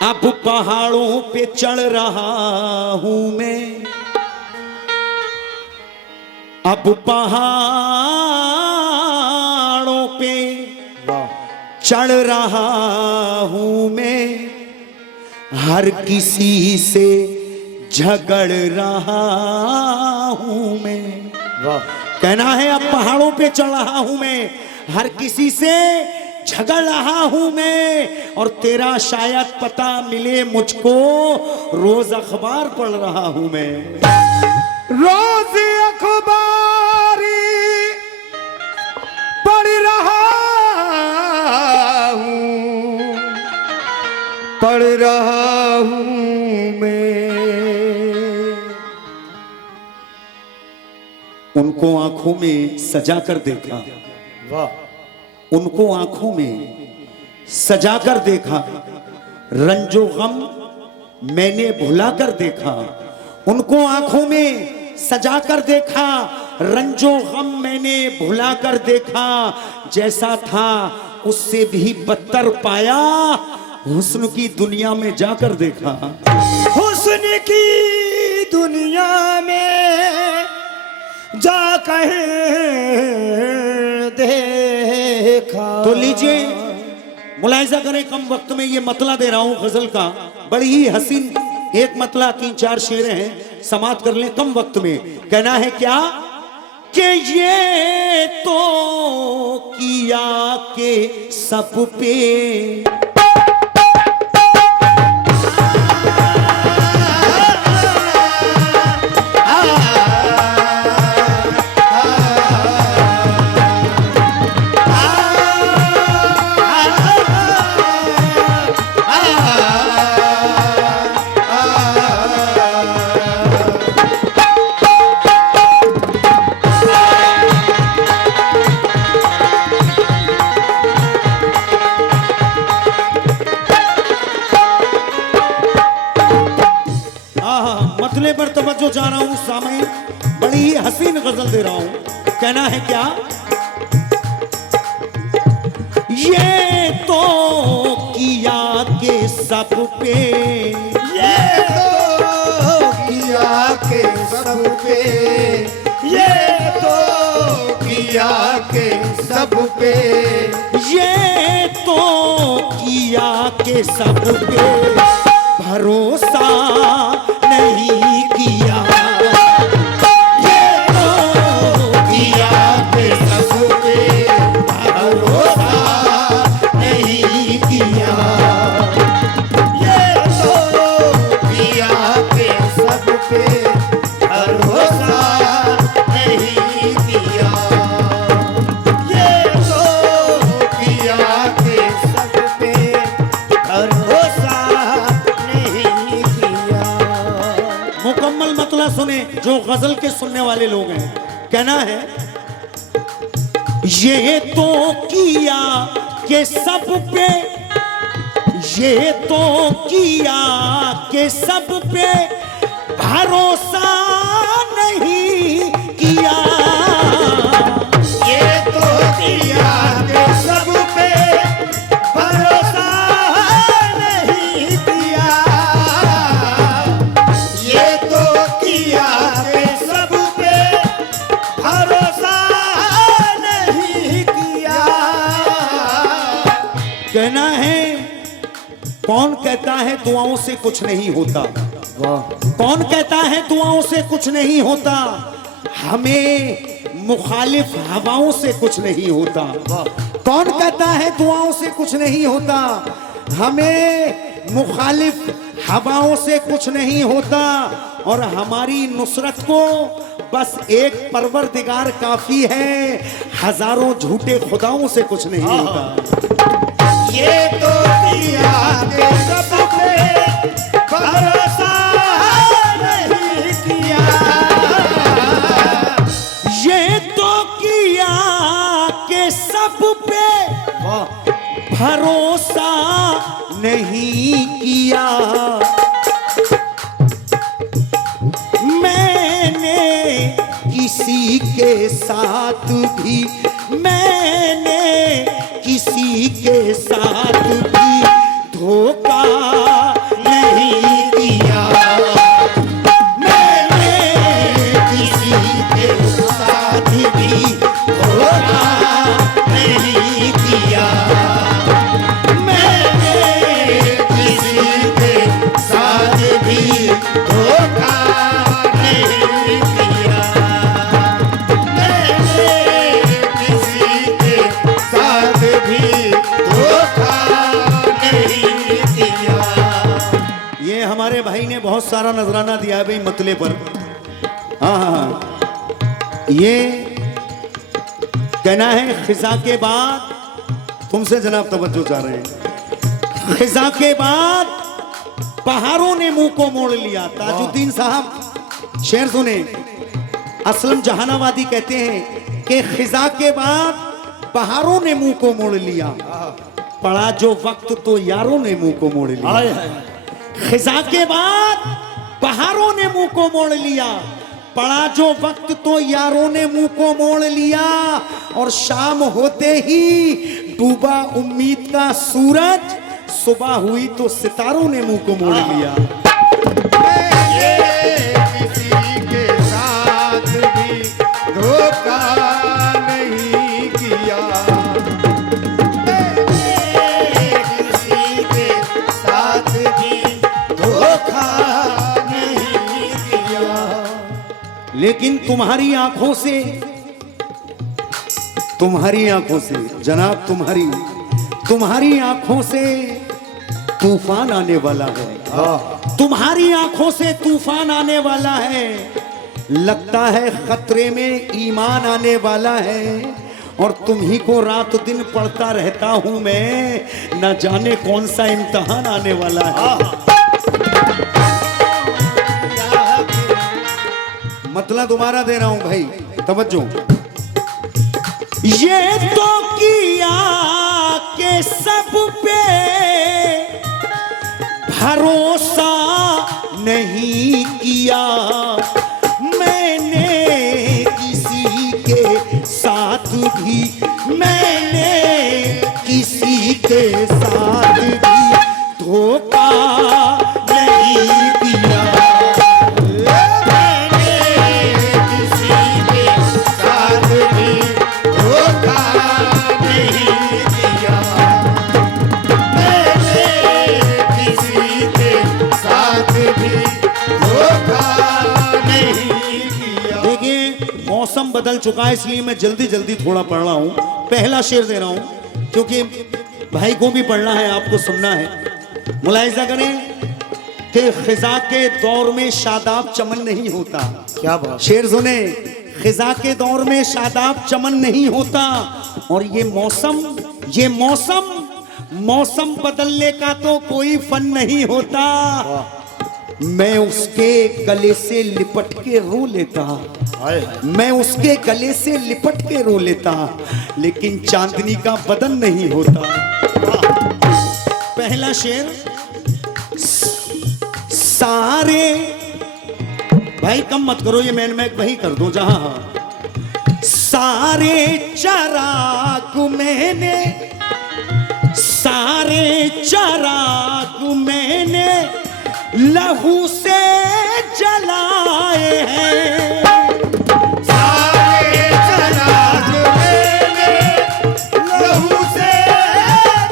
अब पहाड़ों पे चढ़ रहा हूं मैं, अब पहाड़ों पे चढ़ रहा हूं मैं, हर किसी से झगड़ रहा हूं मैं। कहना है अब पहाड़ों पे चढ़ रहा हूं मैं, हर किसी से झगड़ रहा हूं मैं, और तेरा शायद पता मिले मुझको, रोज अखबार पढ़ रहा हूं मैं। रोज अखबारी पढ़ रहा हूँ, पढ़ रहा हूँ मैं। उनको आंखों में सजा कर देखा, वाह, उनको आंखों में सजा कर देखा, रंजो गम मैंने भुला कर देखा। उनको आंखों में सजा कर देखा, रंजो गम मैंने भुला कर देखा, जैसा था उससे भी बदतर पाया, हुस्न की दुनिया में जाकर देखा। हुस्न की दुनिया में जाकर देखा। तो लीजिए मुलाहिजा करें, कम वक्त में ये मतला दे रहा हूं गजल का, बड़ी ही हसीन एक मतला, 3-4 शेर हैं, समाप्त कर लें कम वक्त में। कहना है क्या कि ये तो किया के सब पे मतले पर तवज्जो जा रहा हूं सामईन, बड़ी ही हसीन गजल दे रहा हूं। कहना है क्या, ये तो किया के सब पे, ये तो किया के सब पे, ये तो किया के सब पे, ये तो किया के सब पे भरोसा नहीं किया, ये तो किया के सब पे भरोसा नहीं किया, ये तो किया के सब पे भरोसा नहीं किया, ये तो किया के सब पे भरोसा नहीं किया। मुकम्मल मतला सुने जो गजल के सुनने वाले लोग हैं। कहना है ये तो किया के सब पे, ये तो किया के सब पे भरोसा नहीं किया, ये तो किया के सब पे भरोसा नहीं किया, ये तो किया के सब पे भरोसा नहीं किया। कहना है कौन कहता है दुआओं से कुछ नहीं होता, कौन कहता है दुआओं से कुछ नहीं होता, हमें मुखालिफ हवाओं से कुछ नहीं होता। कौन कहता है दुआओं से कुछ नहीं होता, हमें मुखालिफ हवाओं से कुछ नहीं होता, और हमारी नुसरत को बस एक परवरदिगार काफी है, हजारों झूठे खुदाओं से कुछ नहीं होता। ये तो किया के सब पे भरोसा नहीं किया, ये तो किया के सब पे भरोसा नहीं किया, मैंने किसी के साथ भी, मैंने किसी के साथ भी धोखा हमारे भाई ने बहुत सारा नजराना दिया है भाई मतले पर। हाँ हाँ, ये कहना है खिजा के बाद, तुमसे जनाब तवज्जो चाह रहे हैं, खिजा के बाद पहाड़ों ने मुंह को मोड़ लिया। ताजुद्दीन साहब शेर सुने, असलम जहानाबादी कहते हैं कि खिजा के बाद पहाड़ों ने मुंह को मोड़ लिया, पड़ा जो वक्त तो यारों ने मुंह को मोड़ लिया। खिजा के बाद पहाड़ों ने मुंह को मोड़ लिया, पड़ा जो वक्त तो यारों ने मुंह को मोड़ लिया। और शाम होते ही डूबा उम्मीद का सूरज, सुबह हुई तो सितारों ने मुंह को मोड़ लिया। किसी के साथ भी धोखा नहीं किया, किसी के साथ भी धोखा नहीं किया। लेकिन तुम्हारी आंखों से जनाब, तुम्हारी आंखों से तूफान आने वाला है। तुम्हारी आंखों से तूफान आने वाला है, लगता है खतरे में ईमान आने वाला है। और तुम ही को रात दिन पढ़ता रहता हूं मैं, न जाने कौन सा इम्तिहान आने वाला है। मतलब दोबारा दे रहा हूं भाई, तवज्जो। ये तो किया के सब पे भरोसा नहीं किया, मैंने किसी के साथ भी, मैंने किसी के साथ भी धोखा नहीं किया। मौसम बदल चुका है, इसलिए मैं जल्दी जल्दी थोड़ा पढ़ रहा हूँ। पहला शेर दे रहा हूँ क्योंकि भाई को भी पढ़ना है, आपको सुनना है। मुलाहिजा करें कि खिजा के दौर में शादाब चमन नहीं होता। क्या बात। शेर सुने, खिजा के दौर में शादाब चमन नहीं होता। और ये मौसम बदलने का तो कोई फन नहीं होता। मैं उसके गले से लिपट के रो लेता, मैं उसके गले से लिपट के रो लेता, लेकिन चांदनी का बदन नहीं होता। पहला शेर, सारे भाई कम मत करो, ये मैन मैक वही कर दो जहां। सारे चराग मैंने, सारे चराग मैंने लहू से जलाए हैं। सारे चराग मैंने लहू से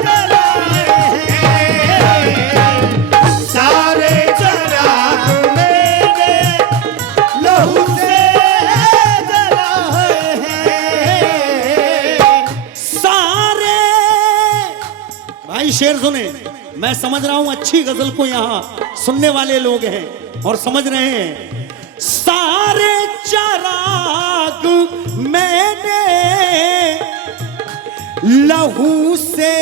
जलाए हैं। सारे चराग मैंने लहू से जलाए हैं। सारे भाई शेर सुने, मैं समझ रहा हूं अच्छी गजल को यहां सुनने वाले लोग हैं और समझ रहे हैं। सारे चराग मैंने लहू से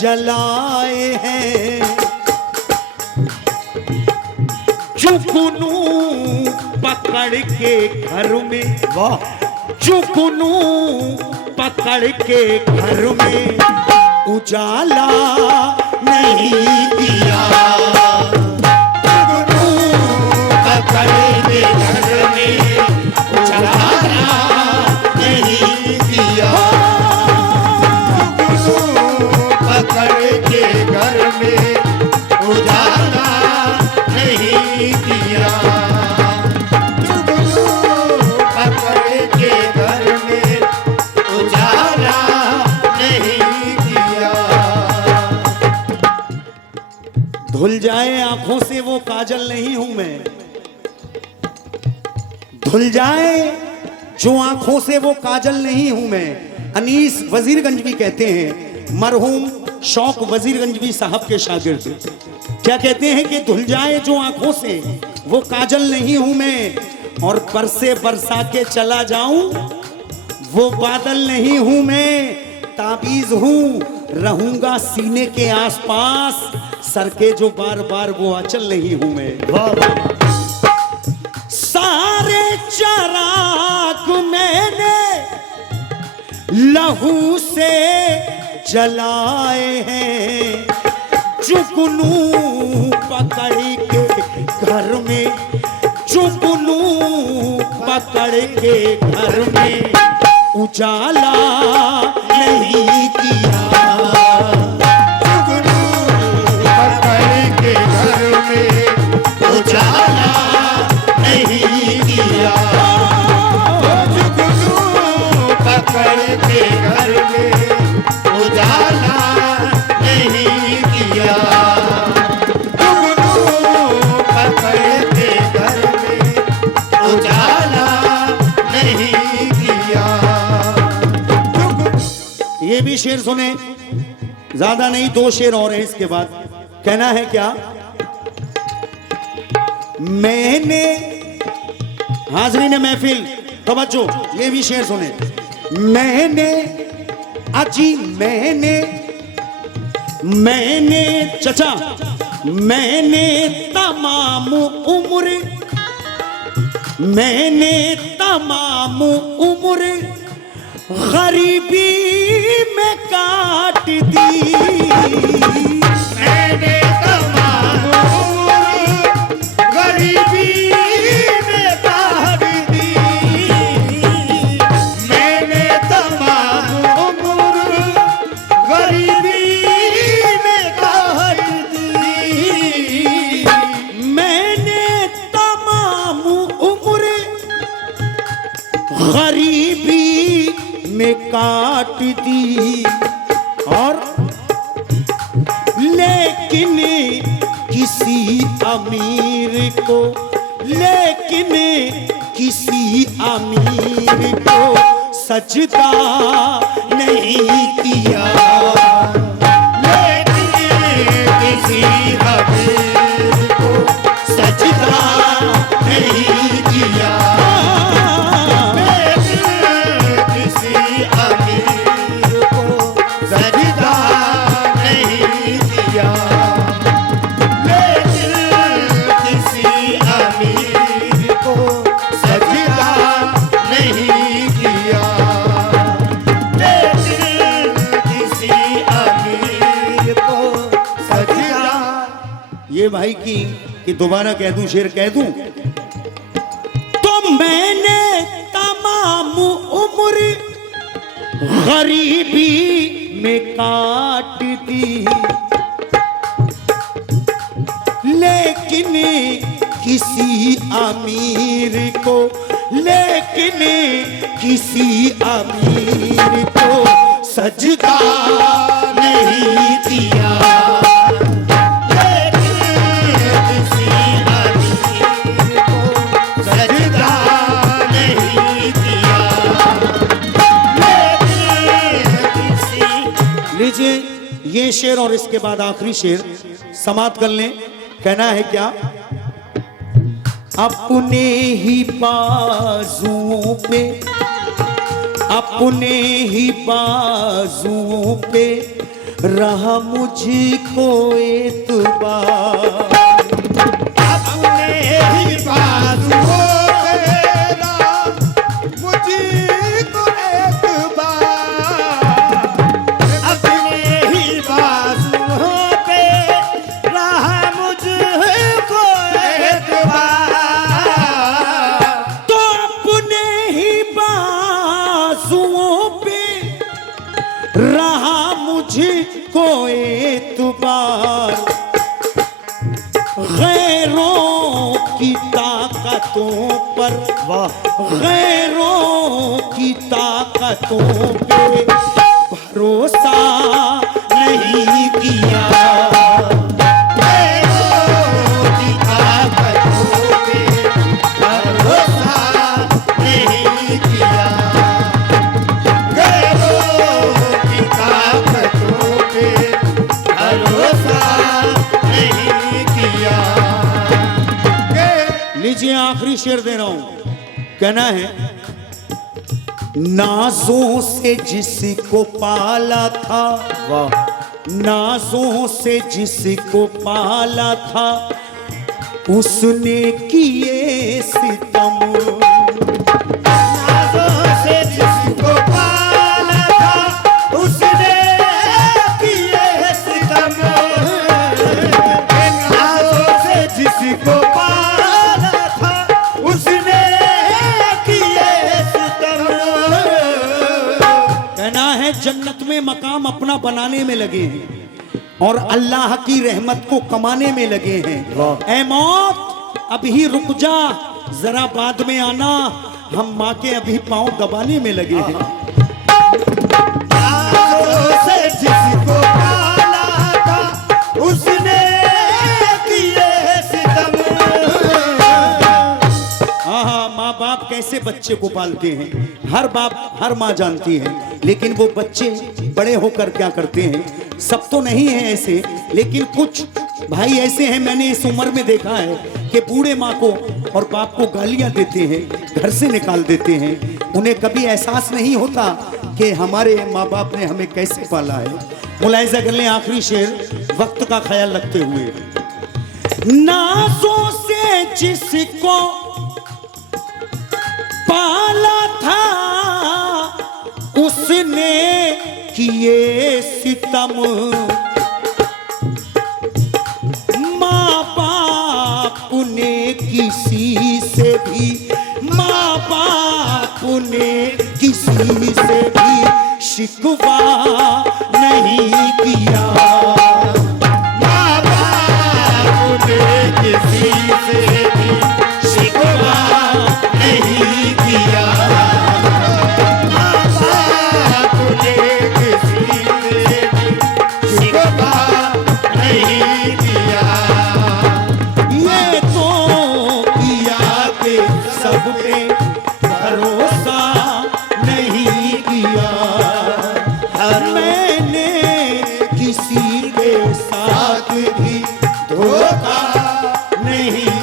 जलाए हैं, जुगनू पकड़ के घर में, वाह, जुगनू पकड़ के घर में उजाला नहीं दिया। पकड़ के घर में उजाला नहीं दिया। पकड़ के घर में उजाला नहीं दिया। पकड़ के घर में उजाला नहीं दिया। धुल जाए आंखों से वो काजल नहीं हूं मैं, धुल जाए जो आंखों से वो काजल नहीं हूं मैं। अनीस वजीरगंज भी कहते हैं, मरहूम शौक वजीरगंज भी साहब के शागिर्द। क्या कहते हैं कि धुल जाए जो आंखों से वो काजल नहीं हूं मैं, और बरसे बरसा के चला जाऊं वो बादल नहीं हूं मैं, ताबीज हूं रहूंगा सीने के आसपास, सर के जो बार बार वो आंचल नहीं हूं मैं। सारे चराग मैंने लहू से जलाए हैं, जुगनू पकड़ के घर में, जुगनू पकड़ के घर में उजाला नहीं किया, जुगनू पकड़ के घर में उजाला नहीं किया, जुगनू पकड़ के घर में उजाला नहीं किया, जुगनू पकड़ के घर में उजाला नहीं किया। ये भी शेर सुने, ज्यादा नहीं, 2 शेर और हैं इसके बाद। कहना है क्या? मैंने, हाजरीन महफिल तवज्जो, ये भी शेर सुने। मैंने अजी मैंने चचा मैंने तमाम उम्र, मैंने तमाम उम्र गरीबी में काट दी, मैंने तमाम उम्र गरीबी में काट दी, मैंने तमाम उम्र गरीबी में काट दी, मैंने तमाम उम्र गरीबी में काट दी, और लेकिन किसी अमीर को, लेकिन किसी अमीर को सजदा नहीं किया, लेकिन किसी अमीर को सजदा नहीं किया, लेकिन किसी अमीर को सजदा नहीं किया, लेकिन किसी अमीर को सजदा नहीं किया, लेकिन किसी अमीर को सजदा। ये भाई की कि दोबारा कह दूं, शेर कह दूं? तो मैंने तमाम उम्र गरीबी में काट दी, लेकिन किसी अमीर को, लेकिन किसी अमीर को सजदा नहीं किया, किसी अमीर को सजदा नहीं किया, लेकिन किसी। लीजिए ये शेर और इसके बाद आखिरी शेर समाप्त कर लें। कहना है क्या? अपने ही बाजुओं पे, अपने ही बाजुओं पे रहा मुझको एतबार, अपने ही बाजुओं पे रहा मुझको एतबार, अपने ही बाजुओं पे रहा मुझको एतबार, तो अपने ही बाजुओं पे रहा मुझको एतबार, गैरों की ताकतों पर, गैरों की ताकतों पे भरोसा नहीं किया, गैरों की ताकतों पे भरोसा नहीं किया, गैरों की ताकतों पे भरोसा नहीं लीजिए, आखिरी शेर दे रहा हूं। कहना है, नाजों से जिसको पाला था, वाह, नाजों से जिसको पाला था, उसने किए सितम। नाज़ों से जिसको पाला था, उसने किए सितम। नाज़ों से जिसको पाला था, उसने किए सितम। कहना है, जन्नत में मकाम अपना बनाने में लगे हैं और अल्लाह की रहमत को कमाने में लगे हैं। ऐ मौत अभी रुक जा, जरा बाद में आना, हम माँ के अभी पांव दबाने में लगे हैं। नाज़ों से जिसको पाला था, उसने किए सितम। हाँ, माँ बाप कैसे बच्चे को पालते हैं, हर बाप हर माँ जानती है, लेकिन वो बच्चे बड़े होकर क्या करते हैं, सब तो नहीं है ऐसे, लेकिन कुछ भाई ऐसे हैं, मैंने इस उम्र में देखा है कि बूढ़े माँ को और बाप को गालियां देते हैं, घर से निकाल देते हैं। उन्हें कभी एहसास नहीं होता कि हमारे माँ बाप ने हमें कैसे पाला है। मुलाहिजा कर लें, आखिरी शेर वक्त का ख्याल रखते हुए। नाज़ों से जिसको पाला था, उसने किए सितम। माँ बाप ने किसी से भी, माँ बाप ने किसी से भी शिकवा नहीं किया। माँ बाप ने किसी से भी शिकवा नहीं किया। माँ बाप ने किसी से भी शिकवा नहीं किया। ये तो किया कि सब पे भरोसा नहीं किया। मैंने किसी के साथ भी धोखा नहीं